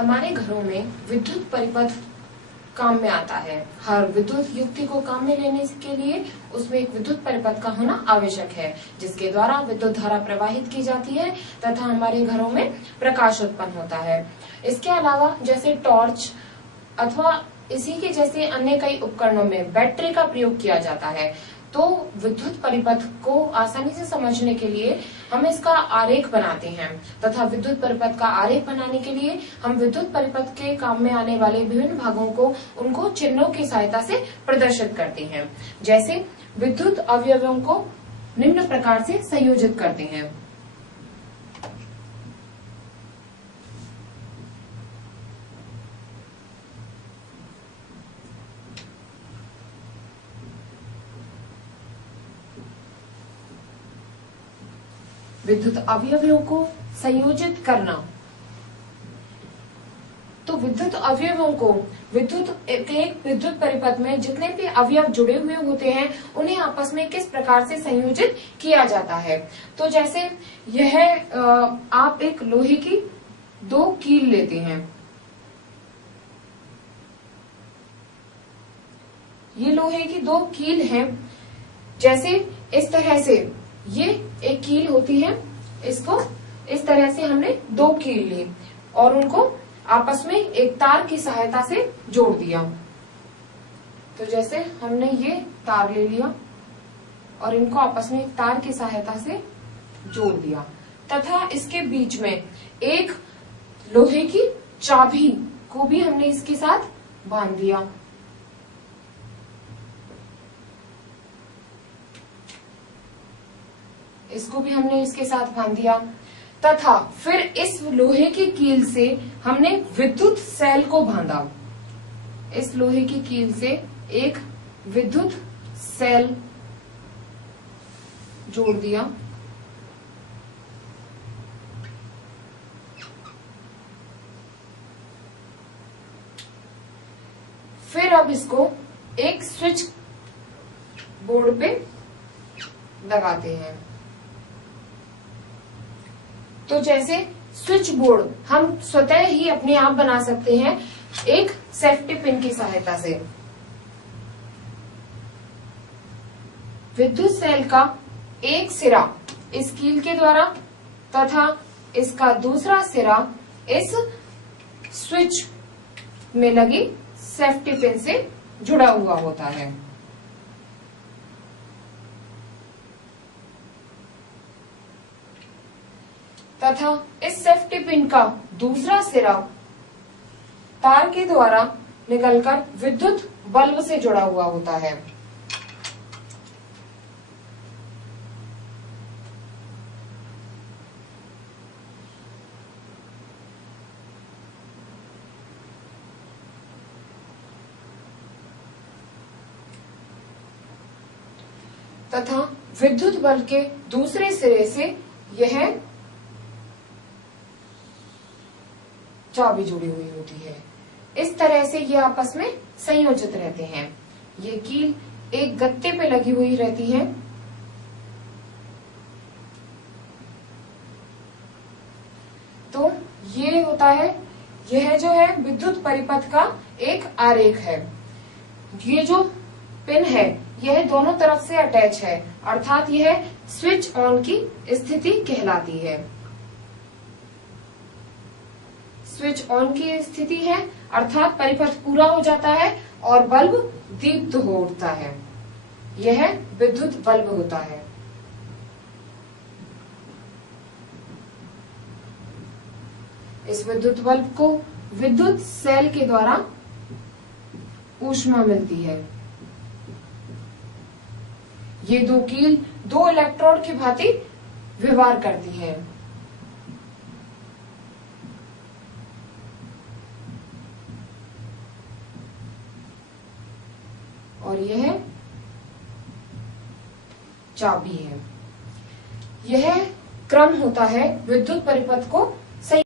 हमारे घरों में विद्युत परिपथ काम में आता है। हर विद्युत युक्ति को काम में लेने के लिए उसमें एक विद्युत परिपथ का होना आवश्यक है, जिसके द्वारा विद्युत धारा प्रवाहित की जाती है तथा हमारे घरों में प्रकाश उत्पन्न होता है। इसके अलावा जैसे टॉर्च अथवा इसी के जैसे अन्य कई उपकरणों में बैटरी का प्रयोग किया जाता है। तो विद्युत परिपथ को आसानी से समझने के लिए हम इसका आरेख बनाते हैं तथा विद्युत परिपथ का आरेख बनाने के लिए हम विद्युत परिपथ के काम में आने वाले विभिन्न भागों को उनको चिन्हों की सहायता से प्रदर्शित करते हैं। जैसे विद्युत अवयवों को निम्न प्रकार से संयोजित करते हैं। विद्युत अवयवों को संयोजित करना। तो विद्युत अवयवों को एक विद्युत परिपथ में जितने भी अवयव जुड़े हुए होते हैं उन्हें आपस में किस प्रकार से संयोजित किया जाता है। तो जैसे यह आप एक लोहे की दो कील लेते हैं। ये लोहे की दो कील हैं। जैसे इस तरह से ये एक कील होती है, इसको इस तरह से हमने दो कील ली और उनको आपस में एक तार की सहायता से जोड़ दिया। तो जैसे हमने ये तार ले लिया और इनको आपस में एक तार की सहायता से जोड़ दिया तथा इसके बीच में एक लोहे की चाबी को भी हमने इसके साथ बांध दिया। इसको भी हमने इसके साथ बांध दिया तथा फिर इस लोहे की कील से हमने विद्युत सेल को बांधा। इस लोहे की कील से एक विद्युत सेल जोड़ दिया। फिर अब इसको एक स्विच बोर्ड पे लगाते हैं। तो जैसे स्विच बोर्ड हम स्वतः ही अपने आप बना सकते हैं एक सेफ्टी पिन की सहायता से। विद्युत सेल का एक सिरा इस कील के द्वारा तथा इसका दूसरा सिरा इस स्विच में लगी सेफ्टी पिन से जुड़ा हुआ होता है। तथा इस सेफ्टी पिन का दूसरा सिरा तार के द्वारा निकलकर विद्युत बल्ब से जुड़ा हुआ होता है। तथा विद्युत बल्ब के दूसरे सिरे से यह चाबी जुड़ी हुई होती है। इस तरह से ये आपस में संयोजित रहते हैं। ये कील एक गत्ते पे लगी हुई रहती है। तो ये होता है, यह जो है विद्युत परिपथ का एक आरेख है। ये जो पिन है यह दोनों तरफ से अटैच है, अर्थात यह स्विच ऑन की स्थिति कहलाती है। स्विच ऑन की स्थिति है अर्थात परिपथ पूरा हो जाता है और बल्ब दीप्त हो उठता है। यह विद्युत बल्ब होता है। इस विद्युत बल्ब को विद्युत सेल के द्वारा ऊष्मा मिलती है। ये दो कील दो इलेक्ट्रोड की भांति व्यवहार करती है। और यह चाबी है। यह क्रम होता है विद्युत परिपथ को